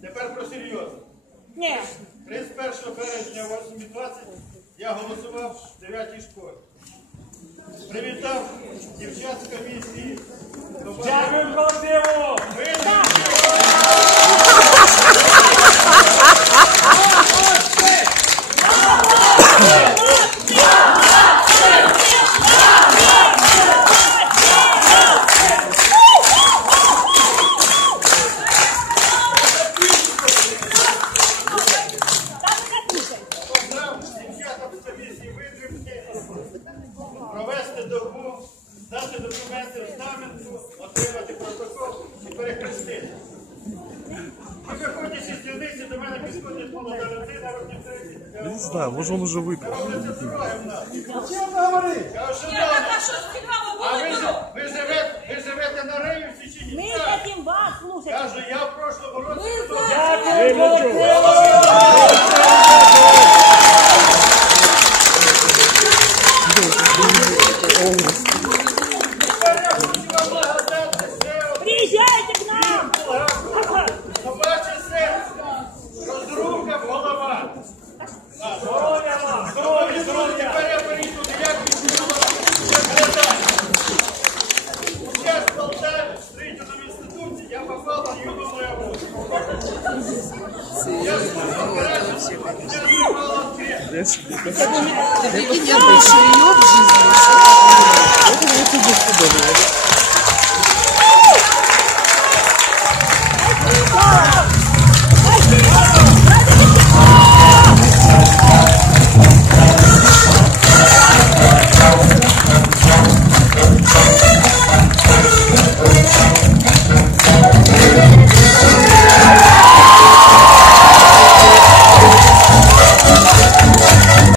Тепер про серйозно. Ні. 31 березня о 8.20 я голосував в 9 школі. Привітав дівчат з комісії. Документи отримати протокол і перехрестити. І виходячи з дільниці, до мене підходить молода людина, років 30. Не знаю, може він уже випив. Це дороги в нас. Чим говори? Кажу, що Ні, так а що цікаво А ви, ж- ви, живете, ви живете на Риївці чи ні? Ми Так. хотим вас слушать. Кажу, я в прошлому році... Ми знаємо. Дякую, колективу! Здоров'я вам! Здоров'я, здоров'я, тепер я перейду, глядаю. Я з Полтави, в строительном институте, я попал на юную работу. Я служил гражданам, я отрывало от кресла. Это меня больше ее